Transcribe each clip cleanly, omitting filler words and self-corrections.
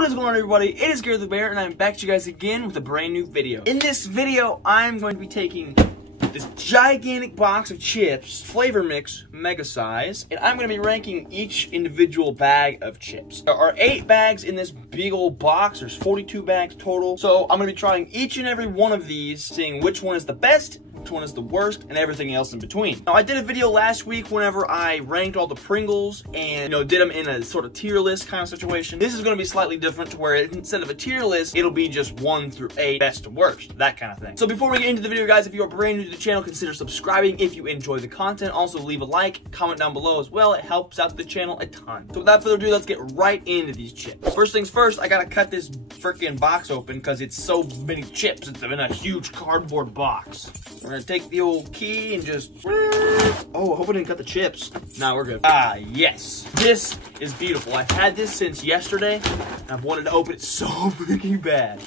What is going on, everybody? It is GareTheBear, and I'm back to you guys again with a brand new video. In this video, I'm going to be taking this gigantic box of chips, flavor mix, mega size, and I'm going to be ranking each individual bag of chips. There are 8 bags in this big old box. There's 42 bags total. So I'm going to be trying each and every one of these, seeing which one is the best, which one is the worst, and everything else in between. Now, I did a video last week whenever I ranked all the Pringles and, did them in a sort of tier list kind of situation. This is going to be slightly different to where instead of a tier list, it'll be just 1 through 8, best to worst, that kind of thing. So before we get into the video, guys, if you are brand new to the channel, consider subscribing if you enjoy the content. Also, leave a like, comment down below as well. It helps out the channel a ton. So without further ado, let's get right into these chips. First things first, I gotta cut this freaking box open because it's so many chips. It's in a huge cardboard box. We're gonna take the old key and just... Oh, I hope I didn't cut the chips. Nah, we're good. Ah, yes. This is beautiful. I've had this since yesterday, and I've wanted to open it so freaking bad.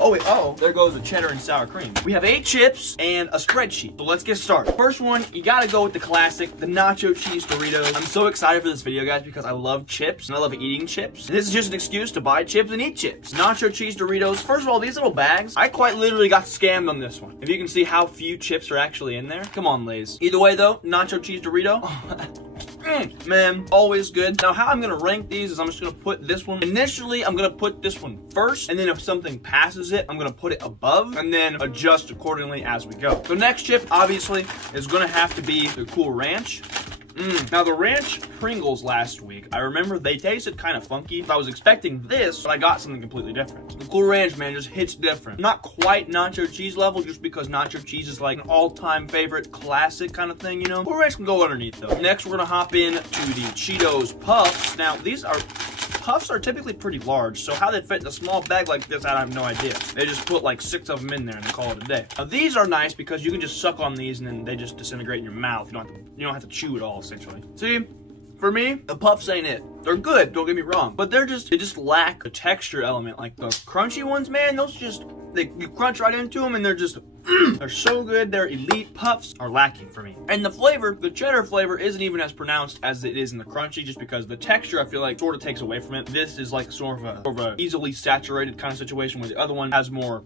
Oh, wait, there goes the cheddar and sour cream. We have 8 chips and a spreadsheet, so let's get started. First one, you gotta go with the classic, the nacho cheese Doritos. I'm so excited for this video, guys, because I love chips, and I love eating chips. And this is just an excuse to buy chips and eat chips. Nacho cheese Doritos. First of all, these little bags, I quite literally got scammed on this one. If you can see how few chips are actually in there. Come on, Lay's. Either way, though, nacho cheese Dorito. Man, always good. Now, how I'm gonna rank these is I'm just gonna put this one, initially, I'm gonna put this one first, and then if something passes it, I'm gonna put it above, and then adjust accordingly as we go. The next chip, obviously, is gonna have to be the Cool Ranch. Now, the Ranch Pringles last week, I remember they tasted kind of funky. I was expecting this, but I got something completely different. The Cool Ranch, man, just hits different. Not quite nacho cheese level, just because nacho cheese is like an all-time favorite classic kind of thing, Cool Ranch can go underneath, though. Next, we're gonna hop in to the Cheetos Puffs. Now, Puffs are typically pretty large, so how they fit in a small bag like this, I have no idea. They just put like 6 of them in there and they call it a day. Now, these are nice because you can just suck on these and then they just disintegrate in your mouth. You don't have to chew it all, essentially. See, for me, the Puffs ain't it. They're good, don't get me wrong, but they just lack a texture element. Like the crunchy ones, man, those you crunch right into them and they're just, they're so good. Their elite Puffs are lacking for me. And the flavor, the cheddar flavor, isn't even as pronounced as it is in the crunchy, just because the texture, I feel like, sort of takes away from it. This is like sort of a easily saturated kind of situation, where the other one has more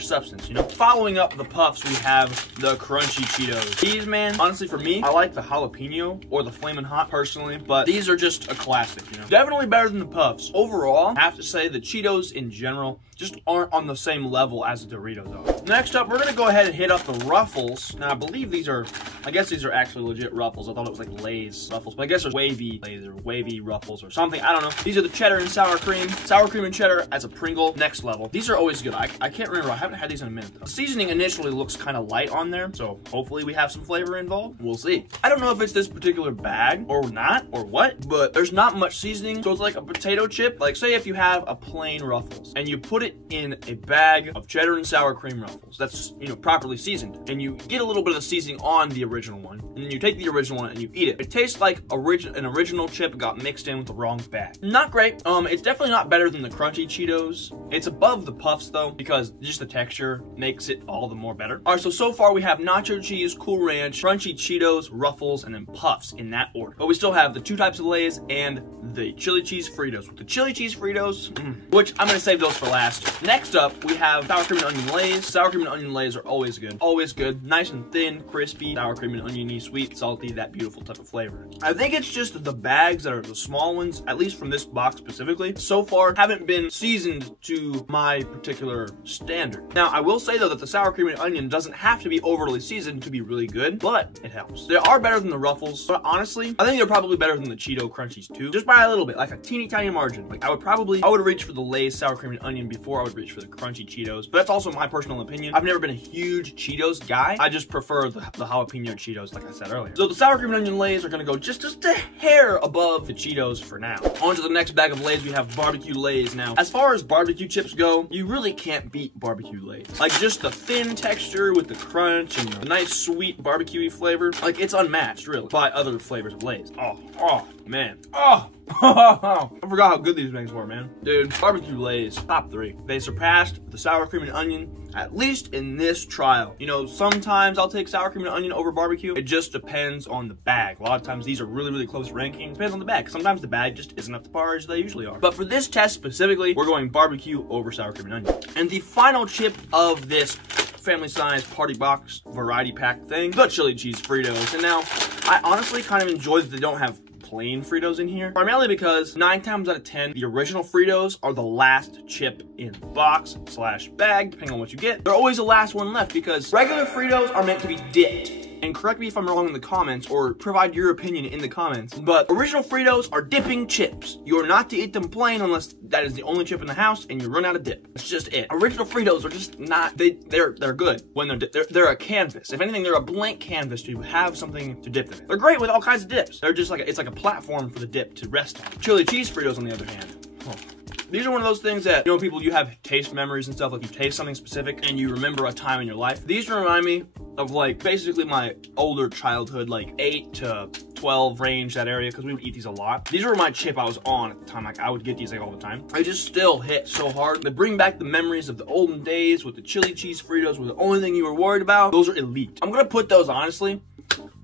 substance, Following up the Puffs, we have the crunchy Cheetos. These, man, honestly, for me, I like the jalapeno or the Flamin' Hot personally, but these are just a classic, Definitely better than the Puffs. Overall, I have to say the Cheetos in general just aren't on the same level as the Doritos are. Next up, we're gonna go ahead and hit up the Ruffles. Now, I guess these are actually legit Ruffles. I thought it was like Lay's Ruffles, but I guess they're wavy Lay's or wavy Ruffles or something. I don't know. These are the cheddar and sour cream. Sour cream and cheddar as a Pringle, next level. These are always good. I can't remember. I haven't had these in a minute, though. The seasoning initially looks kind of light on there, so hopefully we have some flavor involved. We'll see. I don't know if it's this particular bag or not or what, but there's not much seasoning, so it's like a potato chip. Like, say if you have a plain Ruffles and you put it in a bag of cheddar and sour cream Ruffles that's, properly seasoned, and you get a little bit of the seasoning on the original one, and then you take the original one and you eat it. It tastes like an original chip got mixed in with the wrong bag. Not great. It's definitely not better than the crunchy Cheetos. It's above the Puffs, though, because just the texture makes it all the more better. All right, so far we have nacho cheese, Cool Ranch, crunchy Cheetos, Ruffles, and then Puffs in that order. But we still have the 2 types of Lay's and the chili cheese Fritos. With the chili cheese Fritos, which I'm gonna save those for last. Next up, we have sour cream and onion Lay's. Sour cream and onion Lay's are always good. Always good. Nice and thin, crispy, sour cream and oniony, sweet, salty, that beautiful type of flavor. I think it's just the bags that are the small ones, at least from this box specifically, so far haven't been seasoned to my particular standard. Now, I will say, though, that the sour cream and onion doesn't have to be overly seasoned to be really good, but it helps. They are better than the Ruffles, but honestly, I think they're probably better than the Cheeto Crunchies too, just by a little bit, like a teeny tiny margin. Like, I would reach for the Lay's sour cream and onion before I would reach for the crunchy Cheetos, but that's also my personal opinion. I've never been a huge Cheetos guy. I just prefer the jalapeno Cheetos, like I said earlier. So the sour cream and onion Lay's are gonna go just a hair above the Cheetos for now. On to the next bag of Lay's, we have barbecue Lay's. Now, as far as barbecue chips go, you really can't beat barbecue Lay's. Like, just the thin texture with the crunch and the nice sweet barbecue flavor, like, it's unmatched, really, by other flavors of Lay's. Oh, Man. Oh! I forgot how good these things were, man. Dude, barbecue Lay's, top 3. They surpassed the sour cream and onion, at least in this trial. You know, sometimes I'll take sour cream and onion over barbecue. It just depends on the bag. A lot of times these are really, really close ranking. Depends on the bag. Sometimes the bag just isn't up to par as they usually are. But for this test specifically, we're going barbecue over sour cream and onion. And the final chip of this family-size party box variety pack thing, the chili cheese Fritos. And now, I honestly kind of enjoy that they don't have plain Fritos in here, primarily because 9 times out of 10, the original Fritos are the last chip in the box / bag, depending on what you get. They're always the last one left because regular Fritos are meant to be dipped. And correct me if I'm wrong in the comments, or provide your opinion in the comments, but original Fritos are dipping chips. You are not to eat them plain unless that is the only chip in the house and you run out of dip. That's just it. Original Fritos are just not, they're good when they're a canvas. If anything, they're a blank canvas to have something to dip them in. They're great with all kinds of dips. They're just like, it's like a platform for the dip to rest on. Chili cheese Fritos, on the other hand, these are one of those things that, you know, people, you have taste memories and stuff, like you taste something specific and you remember a time in your life. These remind me of like basically my older childhood, like 8 to 12 range, that area, because we would eat these a lot. These were my chip I was on at the time. Like I would get these like all the time. I just still hit so hard. They bring back the memories of the olden days with the chili cheese Fritos were the only thing you were worried about. Those are elite. I'm gonna put those, honestly,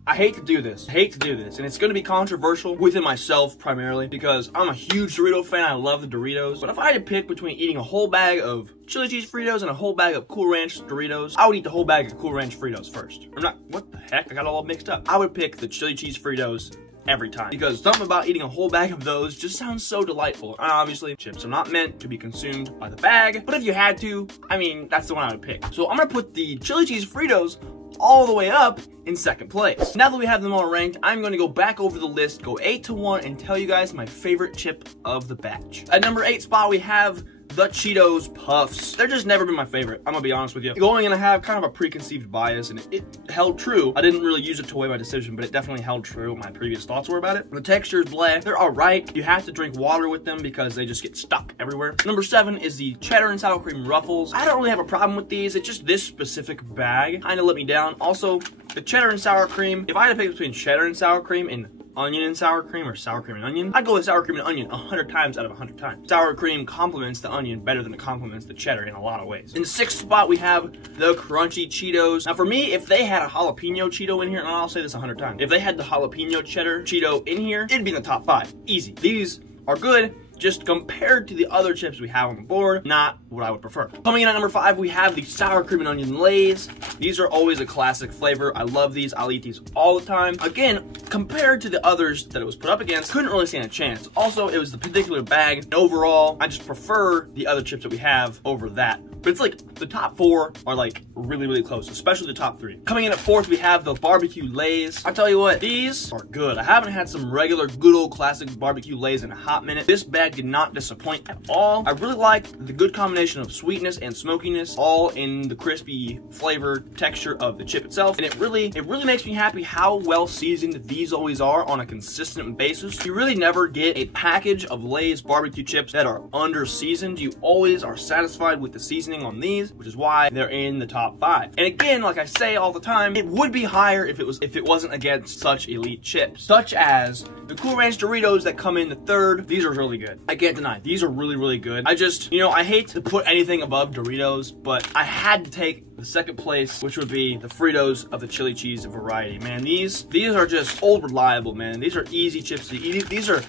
I hate to do this, and it's gonna be controversial within myself primarily because I'm a huge Dorito fan. I love the Doritos, but if I had to pick between eating a whole bag of chili cheese Fritos and a whole bag of Cool Ranch Doritos, I would eat the whole bag of Cool Ranch Fritos first. I'm not, what the heck? I got all mixed up. I would pick the chili cheese Fritos every time because something about eating a whole bag of those just sounds so delightful. And obviously, chips are not meant to be consumed by the bag, but if you had to, I mean, that's the one I would pick. So I'm gonna put the chili cheese Fritos all the way up in 2nd place. Now that we have them all ranked, I'm going to go back over the list, go 8 to 1, and tell you guys my favorite chip of the batch. At number 8 spot, we have the Cheetos Puffs. They're just never been my favorite, I'm gonna be honest with you. Going in, I have kind of a preconceived bias, and it held true. I didn't really use it to weigh my decision, but it definitely held true what my previous thoughts were about it. The texture is bland. They're all right. You have to drink water with them because they just get stuck everywhere. Number 7 is the Cheddar and Sour Cream Ruffles. I don't really have a problem with these. It's just this specific bag kind of let me down. Also, the Cheddar and Sour Cream, if I had to pick between Cheddar and Sour Cream and onion and sour cream, or sour cream and onion, I'd go with sour cream and onion 100 times out of 100 times. Sour cream complements the onion better than it complements the cheddar in a lot of ways. In the 6th spot, we have the crunchy Cheetos. Now for me, if they had a jalapeno Cheeto in here, and I'll say this 100 times, if they had the jalapeno cheddar Cheeto in here, it'd be in the top 5. Easy. These are good. Just compared to the other chips we have on the board, not what I would prefer. Coming in at number 5, we have the sour cream and onion Lay's. These are always a classic flavor. I love these. I'll eat these all the time. Again, compared to the others that it was put up against, couldn't really stand a chance. Also, it was the particular bag. And overall, I just prefer the other chips that we have over that. But it's like the top 4 are like really, really close, especially the top 3. Coming in at 4th, we have the barbecue Lay's. I tell you what, these are good. I haven't had some regular good old classic barbecue Lay's in a hot minute. This bag did not disappoint at all. I really like the good combination of sweetness and smokiness, all in the crispy flavor texture of the chip itself. And it really makes me happy how well seasoned these always are on a consistent basis. You really never get a package of Lay's barbecue chips that are under seasoned. You always are satisfied with the seasoning on these, which is why they're in the top 5. And again, like I say all the time, it would be higher if it wasn't against such elite chips, such as the Cool Ranch Doritos that come in the 3rd. These are really good. I can't deny, these are really, really good. I just, you know, I hate to put anything above Doritos, but I had to take the 2nd place, which would be the Fritos of the chili cheese variety. Man, these are just old reliable, man. These are easy chips to eat. These are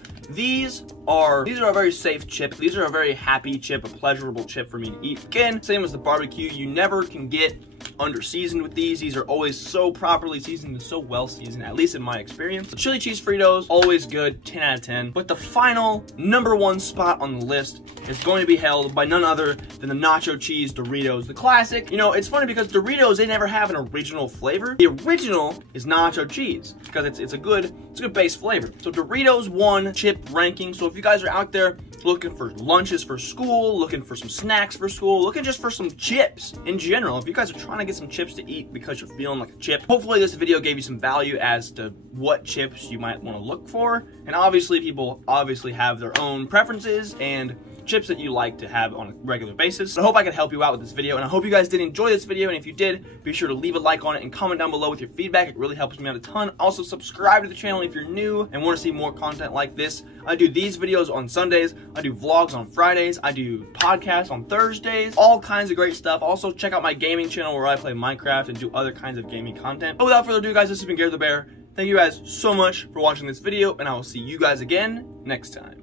a very safe chip. These are a very happy chip, a pleasurable chip for me to eat. Again, same as the barbecue, you never can get under seasoned with these. These are always so properly seasoned and so well seasoned, at least in my experience. The chili cheese Fritos, always good, 10 out of 10. But the final number 1 spot on the list is going to be held by none other than the nacho cheese Doritos, the classic. You know, it's funny because Doritos, they never have an original flavor. The original is nacho cheese because it's a good base flavor. So Doritos won chip ranking. So if you guys are out there looking for lunches for school, looking for some snacks for school, looking just for some chips in general, if you guys are trying to get some chips to eat because you're feeling like a chip, hopefully this video gave you some value as to what chips you might want to look for. And obviously people have their own preferences and chips that you like to have on a regular basis. So I hope I could help you out with this video, and I hope you guys did enjoy this video, and if you did, be sure to leave a like on it and comment down below with your feedback. It really helps me out a ton. Also, subscribe to the channel if you're new and want to see more content like this. I do these videos on Sundays, I do vlogs on Fridays, I do podcasts on Thursdays, all kinds of great stuff. Also, check out my gaming channel where I play Minecraft and do other kinds of gaming content. But without further ado, guys, this has been Garrett the Bear. Thank you guys so much for watching this video, and I will see you guys again next time.